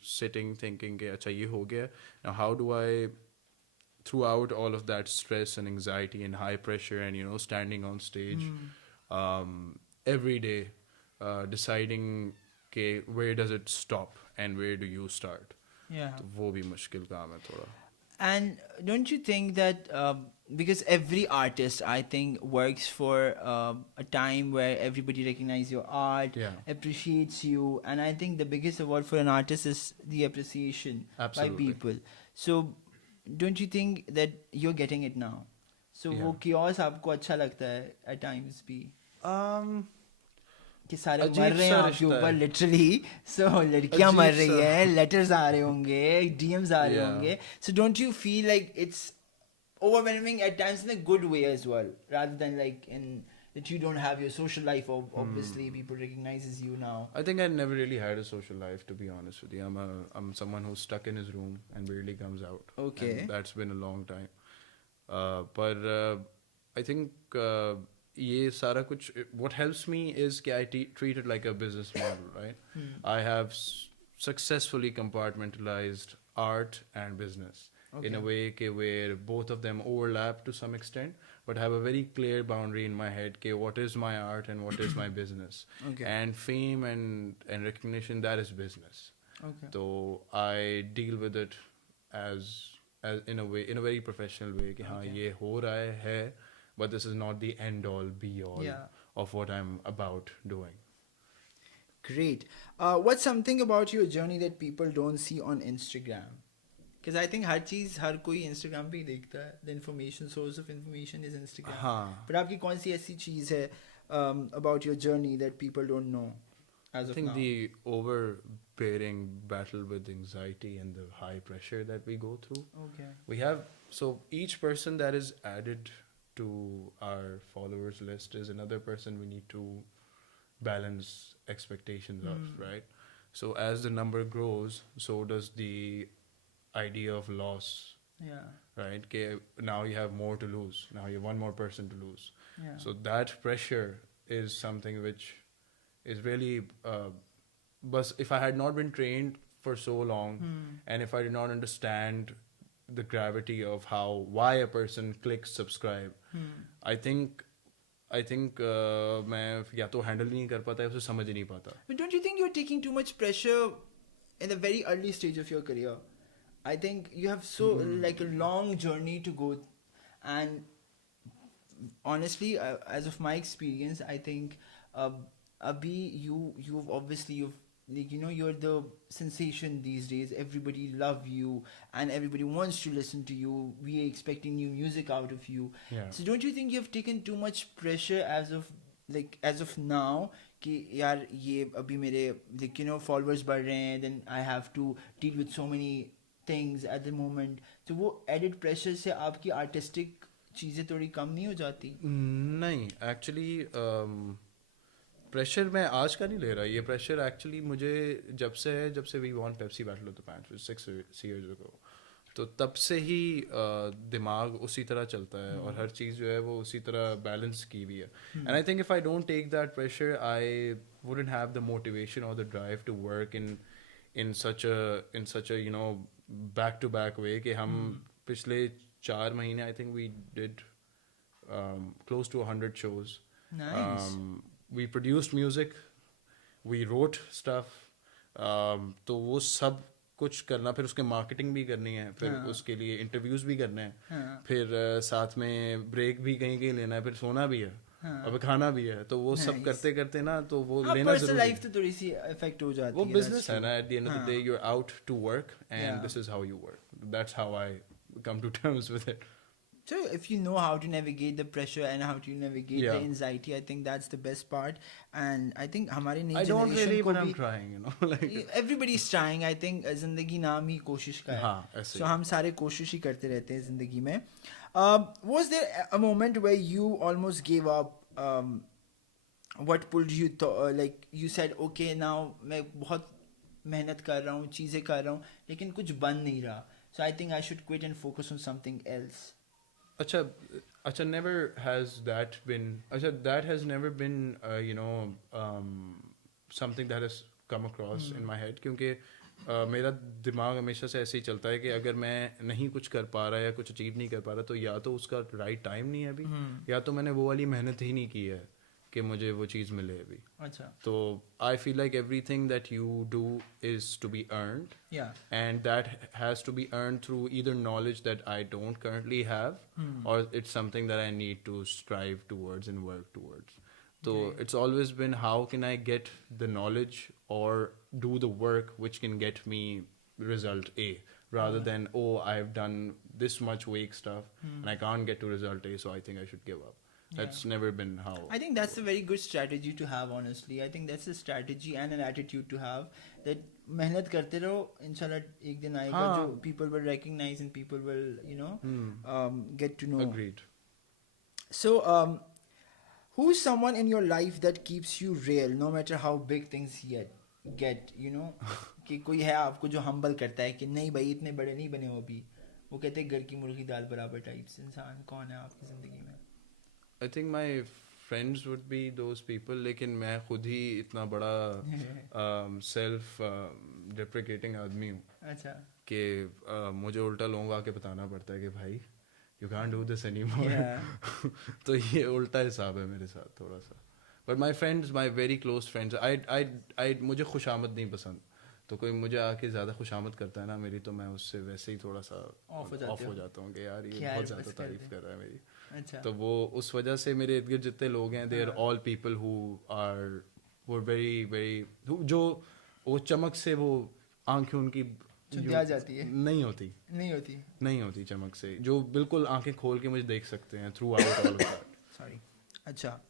sitting thinking कि अच्छा ये हो गया. Now how do I, throughout all of that stress and anxiety and high pressure and standing on stage every day, deciding कि where does it stop and where do you start. Yeah. तो वो भी मुश्किल काम है थोड़ा. And don't you think that because every artist, I think, works for a time where everybody recognize your art, Yeah. appreciates you, and I think the biggest award for an artist is the appreciation by Absolutely. people. So, don't you think that you're getting it now? So, Yeah. वो chaos आपको अच्छा लगता है at times भी Um, कि सारे अजीब मर रहे हैं सा आपके रिश्ता ऊपर है. लिटरली सो लड़कियां मर अजीब रही सा. है लेटर्स आ रहे होंगे डीएम्स आ रहे Yeah. होंगे so don't you feel like it's overwhelming at times in a good way as well rather than like in that you don't have your social life obviously people recognizes you now. I think I never really had a social life, to be honest with you. I'm someone who's stuck in his room and barely comes out. Okay. And that's been a long time. But I think ये सारा कुछ, what helps me is कि I treat it like a business model, right? I have successfully compartmentalized art and business in a way कि where both of them overlap to some extent, but have a very clear boundary in my head कि what is my art and what is my business. Okay. And fame and recognition, that is business. Okay. So I deal with it as in a way, in a very professional way कि हाँ ये हो रहा है, but this is not the end all be all of what I'm about doing. Great. What's something about your journey that people don't see on Instagram? Because I think हर कोई Instagram पे ही देखता है. The information source of information is Instagram. हाँ. But आपकी कौन सी ऐसी चीज़ है about your journey that people don't know as of I think now? the overbearing battle with anxiety and the high pressure that we go through. Okay. We have, so each person that is added to our followers list is another person we need to balance expectations of, right? So as the number grows, so does the idea of loss, Yeah. right? Okay, now you have more to lose. Now you have one more person to lose. Yeah. So that pressure is something which is really, but if I had not been trained for so long, and if I did not understand the gravity of why a person clicks subscribe, I think मैं या तो handle नहीं कर पाता या उसे समझ ही नहीं पाता. But don't you think you're taking too much pressure in the very early stage of your career? I think you have like a long journey to go, and honestly, as of my experience, I think Abhi, you've obviously like you're the sensation these days. Everybody love you, and everybody wants to listen to you. We are expecting new music out of you. Yeah. So don't you think you've taken too much pressure as of now? कि यार ये अभी मेरे like followers बढ़ रहे हैं, then I have to deal with so many things at the moment. तो वो added pressure से आपकी artistic चीज़ें थोड़ी कम नहीं हो जाती? नहीं, एक्चुअली प्रेशर मैं आज का नहीं ले रहा. ये प्रेशर एक्चुअली मुझे जब से we won Pepsi battle of the bands 6 years ago, तो तब से ही दिमाग उसी तरह चलता है और हर चीज़ जो है वो उसी तरह बैलेंस की हुई है. And I think if I don't take that pressure, I wouldn't have the motivation और the drive to work in such a back to back way कि हम पिछले 4 महीने I think we did close to 100 shows. Nice. We produced music, we wrote stuff. तो वो सब कुछ करना, फिर उसके मार्केटिंग भी करनी है, फिर उसके लिए इंटरव्यूज भी करने हैं, फिर साथ में ब्रेक भी कहीं लेना है, फिर सोना भी है, अब खाना भी है. तो वो सब करते करते ना तो वो लेना जरूरी है. लाइफ तो थोड़ी सी इफेक्ट हो जाती है. वो बिजनेस है ना. At the end of the day you are out to work and this is how you work. That's how I come to terms with it. So if you know how to navigate the pressure and how to navigate the anxiety, I think that's the best part. And I think हमारे नई I don't really, को but I'm भी trying, like everybody's trying. I think जिंदगी नाम ही कोशिश का है. हाँ, ऐसे So हम सारे कोशिश ही करते रहते हैं जिंदगी में. Was there a moment where you almost gave up? What pulled you like you said, okay, now मैं बहुत मेहनत कर रहा हूँ, चीज़ें कर रहा हूँ, लेकिन कुछ बन नहीं रहा. So I think I should quit and focus on something else. Acha, never has that been. Acha, that has never been, something that has come across in my head. क्योंकि मेरा दिमाग हमेशा से ऐसे ही चलता है कि अगर मैं नहीं कुछ कर पा रहा या कुछ अचीव नहीं कर पा रहा तो या तो उसका राइट टाइम नहीं है अभी, या तो मैंने वो वाली मेहनत ही नहीं की है कि मुझे वो चीज़ मिले अभी. अच्छा. तो I feel like everything that you do is to be earned, Yeah. and that has to be earned through either knowledge that I don't currently have, or it's something that I need to strive towards and work towards. So it's always been how can I get the knowledge or do the work which can get me result A, rather than I've done this much weak stuff and I can't get to result A, so I think I should give up. That's never been how. I think that's a very good strategy to have, honestly. I think that's a strategy and an attitude to have, that मेहनत करते रहो, इंशाल्लाह एक दिन आएगा जो people will recognize and people will, get to know. Agreed. So, who's someone in your life that keeps you real, no matter how big things get, कि कोई है आपको जो humble करता है कि नहीं भाई इतने बड़े नहीं बने हो अभी, वो कहते हैं घर की मुर्गी दाल बराबर टाइप्स इंसान, कौन है आपकी ज़िंदगी में? I think my friends would be those people, लेकिन मैं खुद ही इतना बड़ा self deprecating आदमी हूँ अच्छा. कि मुझे उल्टा लोगों को आके बताना पड़ता है कि भाई you can't do this anymore. तो ये उल्टा हिसाब है मेरे साथ थोड़ा सा. But my friends, my very close friends, I मुझे खुशामद नहीं पसंद. तो कोई मुझे आके ज़्यादा खुशामद करता है ना मेरी, तो मैं उससे वैसे ही थोड़ा सा ऑफ हो जाता हूँ कि यार ये बहुत ज़्यादा तारीफ कर रहा है मेरी. अच्छा. तो वो उस वजह से मेरे इर्द गिर्द जितने लोग हैं, they are all people who are very very, जो वो चमक से वो आंखें उनकी आ जाती है, नहीं होती चमक से, जो बिल्कुल आंखें खोल के मुझे देख सकते हैं through out all of that. Sorry. अच्छा.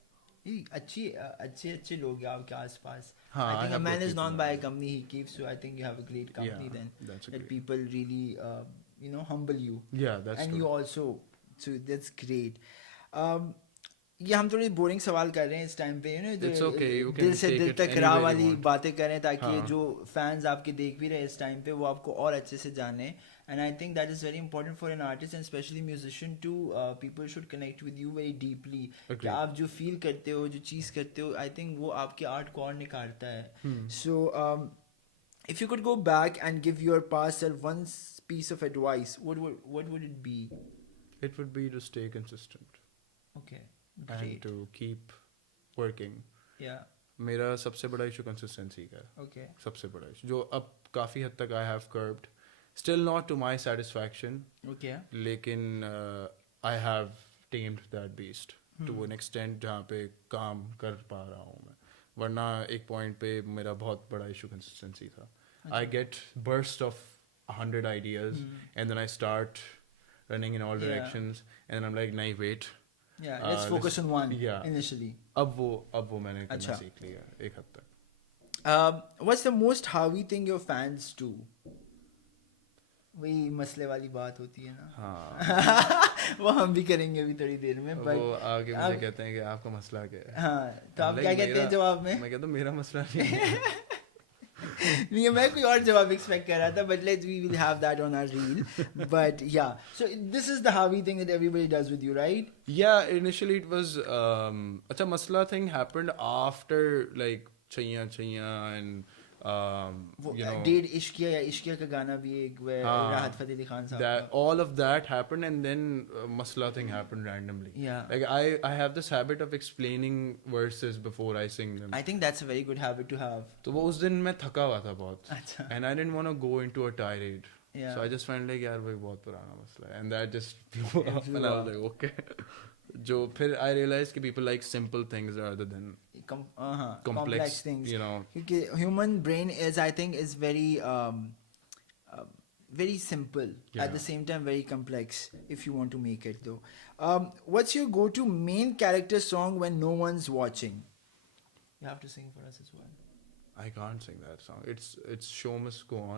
ये अच्छे लोग हैं आपके आसपास. हाँ, I think I a have man those is known people by a around. company he keeps, so I think you have a great company then. That's That great. people really, humble you. Yeah, that's and true. you also, so that's great. ये हम थोड़ी boring सवाल कर रहे हैं इस time पे, It's okay, you can दिल से take दिल it तक anywhere राह you वाली want. बातें करें, ताकि हाँ. जो फैंस आपके देख भी रहे इस टाइम पे वो आपको और अच्छे से जाने. And I think that is very important for an artist and especially musician to, people should connect with you very deeply. कि आप जो feel करते हो, जो चीज़ करते हो, I think वो आपके art को और निखारता है. So, if you could go back and give your past self one piece of advice, what would it be? It would be to stay consistent Okay, and great. to keep working. Yeah. मेरा सबसे बड़ा issue consistency का है. Okay. सबसे बड़ा issue जो अब काफ़ी हद तक I have curbed, still not to my satisfaction, Okay. लेकिन I have tamed that beast to an extent जहाँ पे काम कर पा रहा हूँ मैं. वरना एक पॉइंट पे मेरा बहुत बड़ा इशू कंसिस्टेंसी था. I get burst of 100 ideas and then I start running in all directions and then I'm like नहीं wait. Yeah, let's focus on one yeah. initially. अब वो मैंने करना अच्छा. सीख लिया एक हद तक. What's the most Harvey thing your fans do? वही मसले वाली बात होती है ना. हाँ. वो हम भी करेंगे अभी थोड़ी देर में. वो आगे मुझे कहते हैं कि आपका मसला क्या है. हाँ, तो आप क्या कहते हैं जवाब में? मैं कहता हूँ मेरा मसला नहीं है. नहीं, मैं कोई और जवाब एक्सपेक्ट कर रहा था, but we will have that on our reel. But yeah, so this is the Harvey thing that everybody does with you, right? Yeah, initially it was अच्छा masla thing happened after like Chaiya and you know डेढ़ इश्किया या इश्किया का गाना भी एक राहत फतेह अली खान साहब that all of that happened and then masla thing happened randomly. Yeah. Like I have this habit of explaining verses before I sing them. I think that's a very good habit to have. तो वो उस दिन मैं थका हुआ था बहुत. अच्छा. And I didn't want to go into a tirade. Yeah. So I just felt like यार वो एक बहुत पुराना मसला है. And that just blew up and I was like okay. जो फिर I realized कि people like simple things rather than complex things. You know. क्योंकि human brain is, I think, is very very simple, Yeah. at the same time very complex if you want to make it though. What's your go-to main character song when no one's watching? You have to sing for us as well. I can't sing that song. It's Show Must Go On.